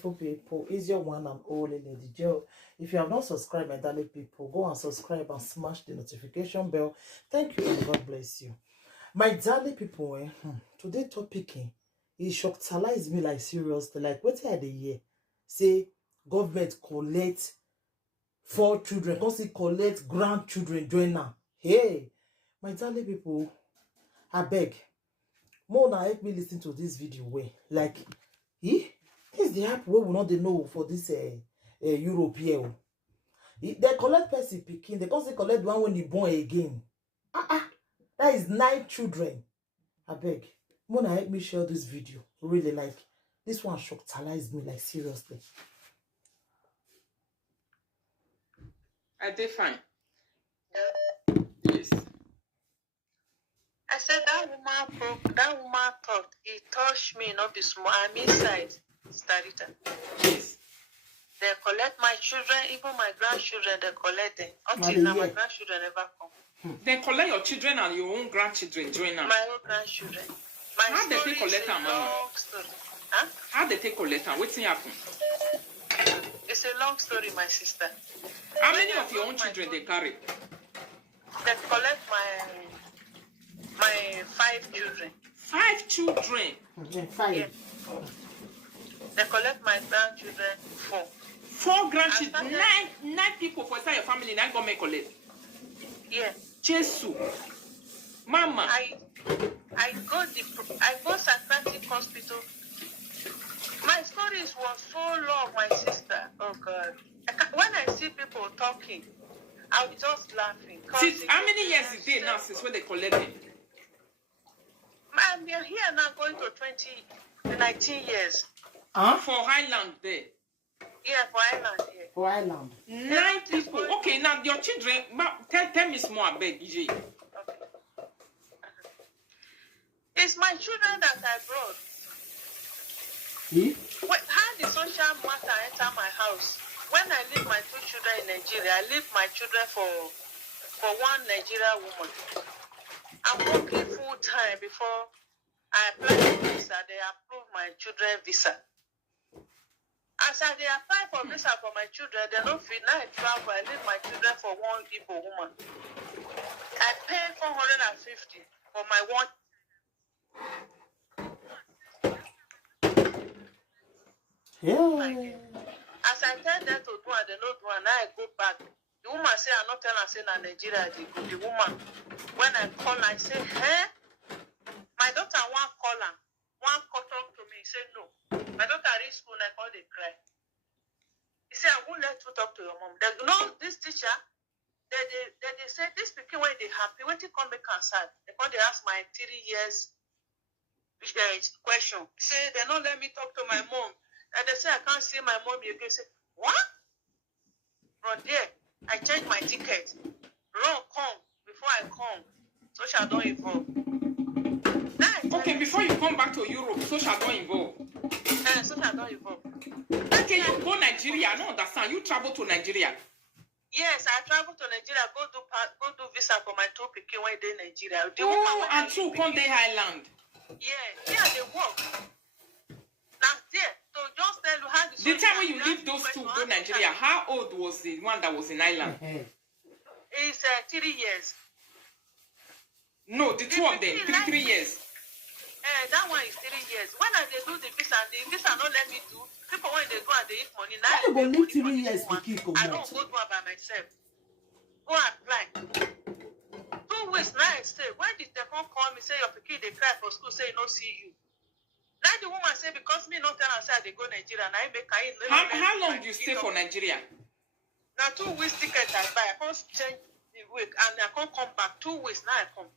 beautiful people. It's your one and only Lady Joe. If you have not subscribed, my darling people, go and subscribe and smash the notification bell. Thank you and God bless you. My darling people, today topic is shockalize me like seriously. Like what are the year? Say government collect 4 children, come see collect grandchildren join now. Hey, my darling people, I beg. More now help me listen to this video way. Like, this the app where we not they know for this European. They collect person picking. They can't say collect one when you born again. That is 9 children. I beg. More now help me share this video. Really like this one shockalized me like seriously. I did fine. Yes. I said that woman talked. It touched me, not be small. I'm inside, Starita. Yes. They collect my children, even my grandchildren, they collect them. Until now, my grandchildren never come. Then collect your children and your own grandchildren join now. My own grandchildren. My How they story take collect is them, a Mama? long story. Huh? How they take collect them? What's happen? It's a long story, my sister. How many of your own children they carry? They collect my 5 children. 5 children. 5. Yeah. They collect my grandchildren 4. 4 grandchildren. 9 people for inside your family that go make collect. Yeah. Jesus. Mama. I go psychiatric hospital. My stories was so long, my sister. Oh God. When I see people talking, I'm just laughing. Since how many years is it now since when they collect them? I'm here now going to 19 years. For Highland there. Yeah, for Ireland here. For Ireland. 9 people. Okay, now your children, tell me small, I beg, EJ. Okay. It's my children that I brought. How did social matter enter my house? When I leave my 2 children in Nigeria, I leave my children for one Nigerian woman. I'm working full time before I apply for visa. They approve my children visa. As I they apply for visa for my children, they don't feel now I travel. I leave my children for one Igbo woman. I pay 450 for my one. Yeah. As I tell them to do and they don't do, and now I go back. The woman say I not tell her say na Nigeria they go. The woman, when I call her, I say, hey, my daughter want call her, want talk to me. He say no. My daughter reach school and I call they cry. He say I won't let you talk to your mom. They know this teacher. They say this speaking when they happy when they come back and sad. They come they ask my 3 years question. Say they don't let me talk to my mom. And they say I can't see my mom again. Say what? From there, I change my ticket. Run, come. Before I come, social don't involve. Okay, before you come back to Europe, social don't involve. Social don't involve. Okay, you go Nigeria. I don't understand. You travel to Nigeria. Yes, I travel to Nigeria. Go do visa for my 2 pikin when they in Nigeria. And 2 come they Highland. Yeah, they work. Now there, so just tell you how the time when you leave those 2 go Nigeria, how old was the one that was in Ireland? It's 3 years. No, the 2 of them, 3 years. That one is 3 years. When I they do the visa not let me do. People when they go and they eat money, now you go need 3 years to kick I don't go do it by myself. Go apply. 2 weeks now I stay. When did they come call me say your pikin they cry for school say no see you? Now the woman say because me not tell her say they go Nigeria and I make how long do you stay for Nigeria? Now 2 weeks ticket I buy. I can't change the week and I can't come back 2 weeks now I come.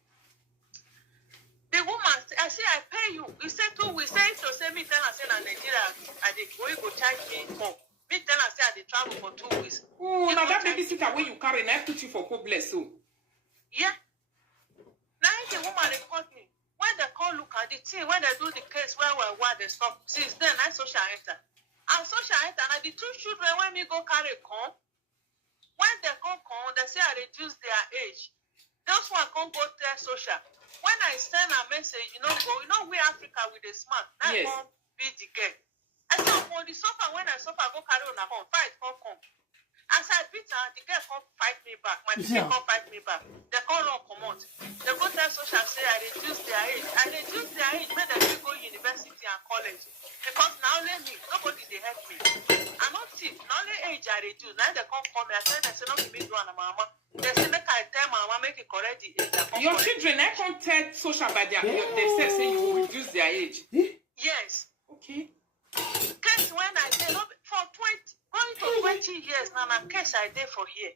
The woman I say I pay you. You say 2 weeks. Say to say me tell her say na Nigeria I dey go charge me more. Me tell her say I dey travel for 2 weeks. Oh, now that babysitter when you carry now put you for hopeless so. Yeah. Now the woman report me. When they call look at the thing, when they do the case where they stop, since then I social enter. And social enter, and the 2 children when me go carry come, when they come, they say I reduce their age. Those one come go tell social. When I send a message, we Africa with the smart. Now yes. I come be the girl. I said, upon the sofa, when I suffer, go carry on a home, fight, come. As I beat her, the girl come fight me back. My people come fight me back. They come run, come out. They go tell social say I reduce their age. I reduce their age when they go university and college. Because now only me, nobody they help me. I not thief. Now only age I reduce. Now they come call me. I say, no, give me do and mama. They say, make I tell mama, make it correct the age. Your children, I can't tell social by their themselves say you will reduce their age. Yes. Okay. Case when I did for 20 going to 20 years now, na case I did for here.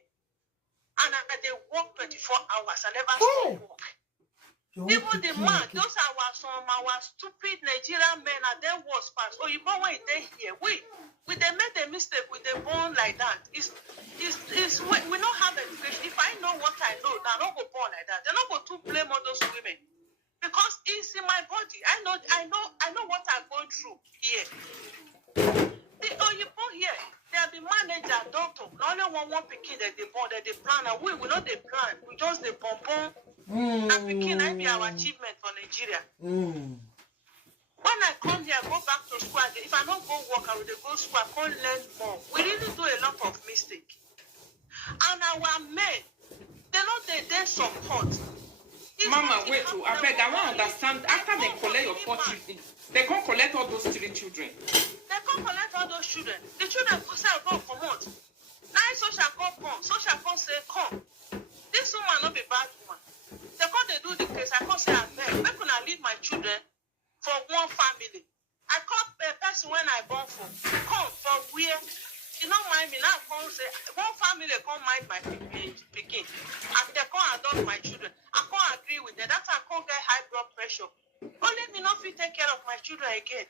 And I dey work 24 hours. I never stop work. Even the man, those are some our stupid Nigerian men and then was fast. Oh, you know when they here. We they made a mistake with the born like that. It's we don't have education. If I know what I know, I don't go born like that. They're not going to blame all those women. Because it's in my body. I know what I'm going through here. The Oyibo here, they'll be manager, doctor. Not only one picking that they born, that they plan, and we not they plan. We just the bonbon. And picking I be our achievement for Nigeria. When I come here, go back to school again. If I don't go work, I will go to school. I can't learn more. We really do a lot of mistake. And our men, they support. Mama, wait, I beg, I want to understand. After they collect your 4 children, they can't collect all those 3 children. They can't collect all those children. The children say, go come out. Now social come. Social come say, come. This woman not be bad woman. They do the case. I can't say, I beg. Where can I leave my children for one family? I call a person when I born for. Come for where? You don't mind me now. Come say, one family come mind my picking. And they can't adopt my children. I can't agree with them. That's why I can't get high blood pressure. Only me not fit take care of my children again.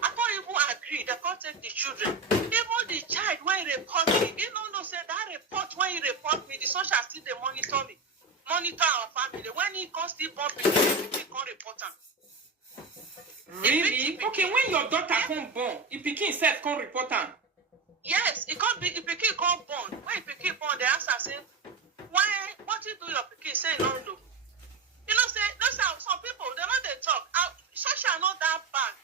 I can't even agree. They can't take the children. Even the child when he report me, you know, say that report when he report me, the social still they monitor me, monitor our family. When he comes still born me, he can't report him. Really? Okay, when your daughter come born, if pikin self can't report him. Yes, it can't be. If pikin come born, when if pikin born, the answer say, why? What you do your pikin say no do? You know, say those are some people. They know they talk. Social not that bad.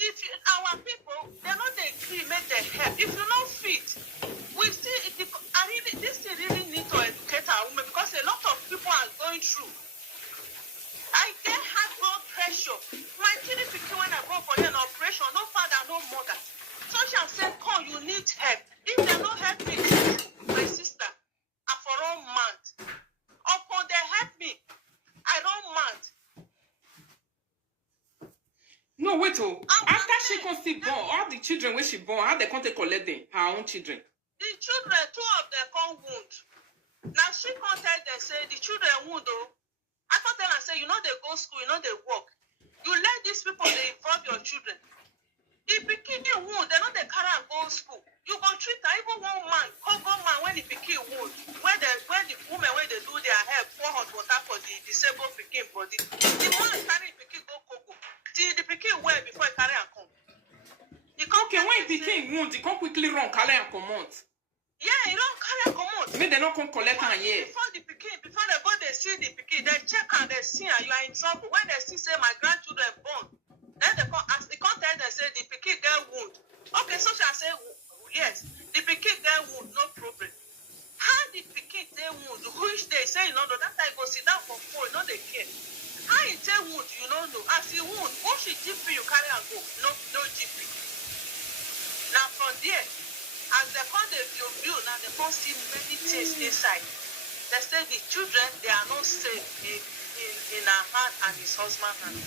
If our people, they know they agree, make them help. If you don't fit, we still. This really need to educate our women because a lot of people are going through. I get high blood pressure. My children pikin when I go for an operation, no father, no mother. Social said, "Come, you need help. If they don't help me, my sister, I for all month. Upon they help me, I don't mind." No, wait, after she can still born, all the children when she born, how they can't collect them, her own children? The children, 2 of them come wound. Now she can't tell them, say, the children wound, though. I can't tell her, say, you know they go school, you know they work. You let these people, they involve your children. If pikin wound, they know they carry and go school. You go treat her, even one man, Congo man, when the pikin wound, when the women, when they do their hair, pour hot water for the disabled pikin body, the man carry pikin go Congo. Till the pikin well before he carry and come. Okay, when pikin wound, he can't quickly run, carry and come out. Yeah, you don't carry and come out. Maybe they not come collect her here. Before they go, they see the pikin, they check and they see and you are in trouble. When they see, say, my grandchildren born, then they come ask, they come tell them, say, the pikin get wound. Okay, so shall say, yes, the pikin get wound, no problem. How the pikin get wound, which they say, you know, that time go sit down for phone, you know they care. How it take wound, you don't know. As the wound, once you GP, you carry and go. No GP. Now from there, as they come the view, now they can't see many things inside. They say the children, they are not safe in her hand and his husband's hand.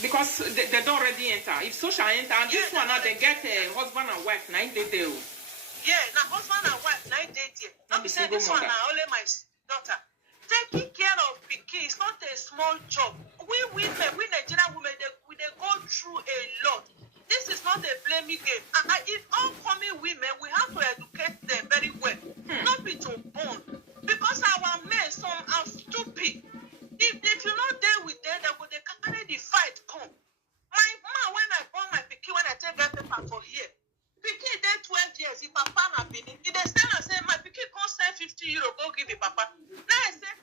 Because they don't already enter. If social enter, and this one now they get husband and wife, 9 days there. Yeah, now husband and wife, 9 days there. Not be say this one now only my daughter. Taking care of pikin is not a small job. We women, we Nigerian women, they go through a lot. This is not a blaming game. If oncoming women, we have to educate them very well. Not be too born. Because our men, some are stupid. If you're not there with them, they carry the fight come. My mom, when I born my pikin, when I take that paper for here, pikin dey 12 years, if papa na Benin, if they stand and say, my pikin come send €50, go give it papa. Now I say,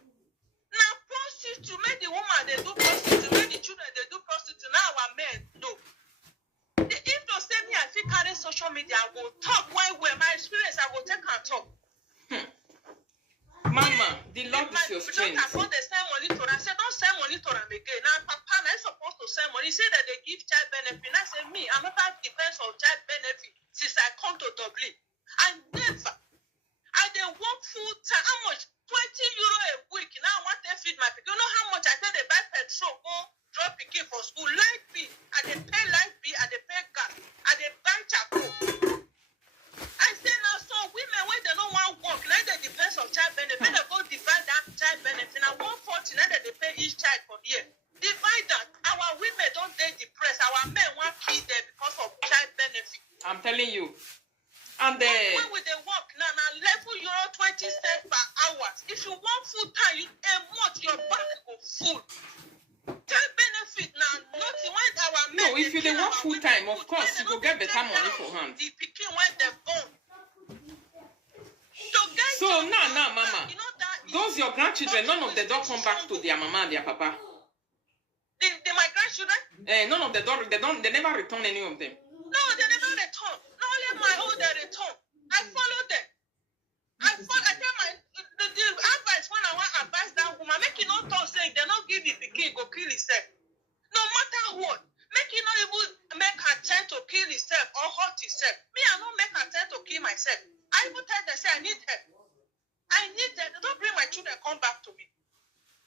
now prostitute, make the woman, they do prostitute, make the children, they do prostitute, now our men do. rent. I want to send money to her. I said, don't send money to her again. Now, Papa, I'm supposed to send money. He said that they give child benefit. I said, me, I'm never depends on child benefit since I come to Dublin. I never. I dey work full time. How much? 20 euro a week. Now I want to feed my people. You know how much I tell they buy petrol, go drop pikin for school. Light bill. I dey pay light bill. I dey pay gas. I dey buy charcoal. I say now some women when they don't want work, now they depend on child benefit. They go divide that child benefit. Now 140, now they pay each child for year. Divide that. Our women don't they depressed. Our men want kill them because of child benefit. I'm telling you. And when we they work now, level euro 20 cents per hour. If you want full time, a month your back go full. Child benefit now, nothing when our men. no, if you dey work full time, of course you go get better money for hand. The pikin when they born. So now, mama, you know that those your grandchildren, none of them don't come back to their mama and their papa. My grandchildren? None of them they never return any of them. No, they never return. Not only my own they return. I follow them. I tell the advice when I want to advise that woman, make it not talk saying they not give the pikin go kill himself. No matter what, make it not even make attempt to kill himself or hurt himself. Me, I don't make attempt to kill myself. I even tell them say I need help. I need them. Don't bring my children come back to me.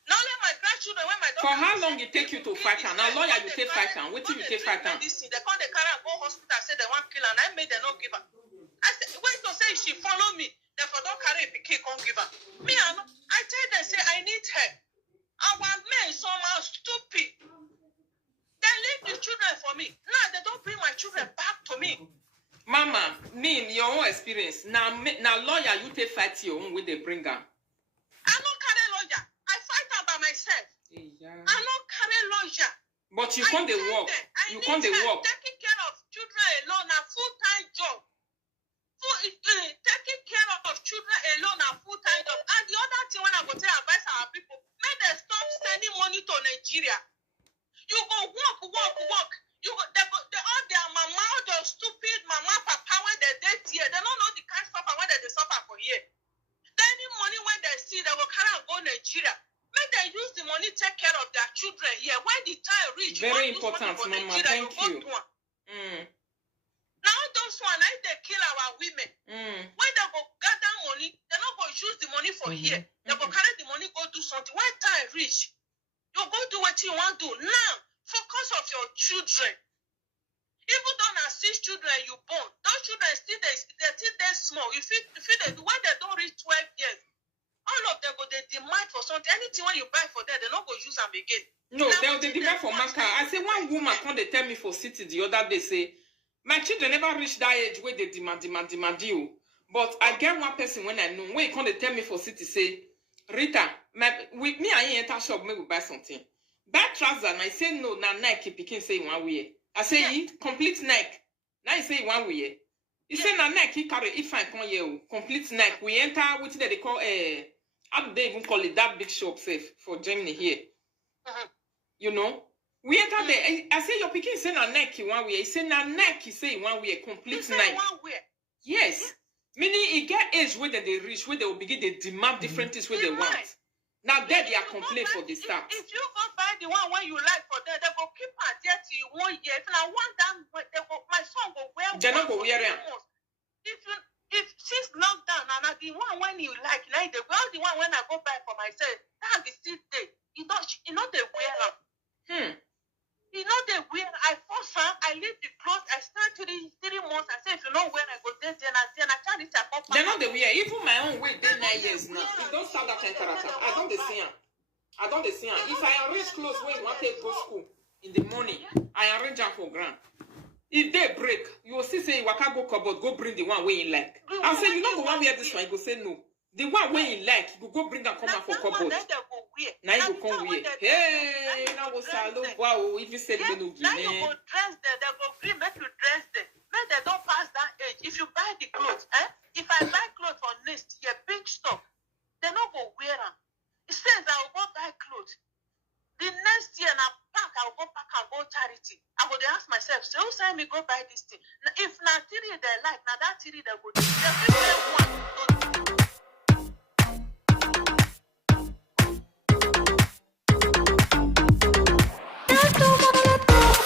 Not only my grandchildren when my daughter. For how long it take you to fight her? Now lawyer you take fight her. What do you take fight her? They call the car and go hospital. Say they want kill her. And I made them not give her. I said, wait to say she follow me. Therefore don't carry a pikin, can't give her. Me, I tell them say I need help. Our men somehow stupid. They leave the children for me. Now they don't bring my children back to me. Mama, me in your own experience. Now lawyer you take fight your own with the bringer. I don't carry lawyer. I fight her by myself. Yeah. I don't carry lawyer. But you can't work. You can't work. Taking care of children alone, a full-time job. Taking care of children alone, a full-time job. And the other thing when I go tell advise our people, make them stop sending money to Nigeria. You go work. You go, they all their mama, all their stupid mama, papa when they date here, they don't know the kind of suffer when they suffer for here. Any money when they see, they will carry and go Nigeria. Make them use the money take care of their children here. When the time reach, very important, Mama. Nigeria, Thank you. Now those one, they kill our women. When they go gather money, they not go use the money for here. They go carry the money, go do something. When time reach, you go do what you want to do. Now, focus on your children. Even though now 6 children you born, those children they're small. If they do when they don't reach 12 years, all of them go they demand for something. Anything when you buy for them, they not go use them again. No, they demand for marker. I say one woman come they tell me for city the other day say my children never reach that age where they demand you. But I get one person when I know when he come they tell me for city say Rita, with me I enter shop me will buy something. Buy trousers and I say no. Now Nike picking say one way. I say complete Nike. Now he say one way. He say na Nike carry if I come here complete Nike. We enter what they call how do they even call it that big shop safe for Germany here. You know, we enter there. I say your picking say na Nike one way. He say na Nike say one way complete Nike. Yes, meaning he get age where they reach where they will begin to demand different things where they want. Now there they are complaining for the start. If you go buy the one when you like for them, they go keep her there till 1 year. If I want that, they go, my son go wear. They not go wear it. If since lockdown, and the one when you like, like the one when I go buy for myself, that's the 6th day. You know they wear them. You know they wear. I force her. I leave the clothes. I start 3 months. I say if you know when I go there, and I tell this I come. They know they wear. Even my own weight, they 9 years now. It don't start that kind of character. I don't see her. If I arrange clothes when you want to go school in the morning, I arrange them for ground. If they break, you will see say you can't go cupboard, go bring the one where you like. I'll say you don't go one wear this one. You go say no. The one where you like, you go bring and come out for cupboard. Now you go come wear. Hey, now was hello. Wow, if you said no, now you go dress them. They go green. Make you dress them. Make they don't pass that age. If you buy the clothes, if I buy clothes for next year, big stuff, they not go wear them. It says I will go buy clothes. The next year, I will go back and go charity. I would ask myself, so who say me go buy this thing? If not theory they like, now that theory they go do. They give them one.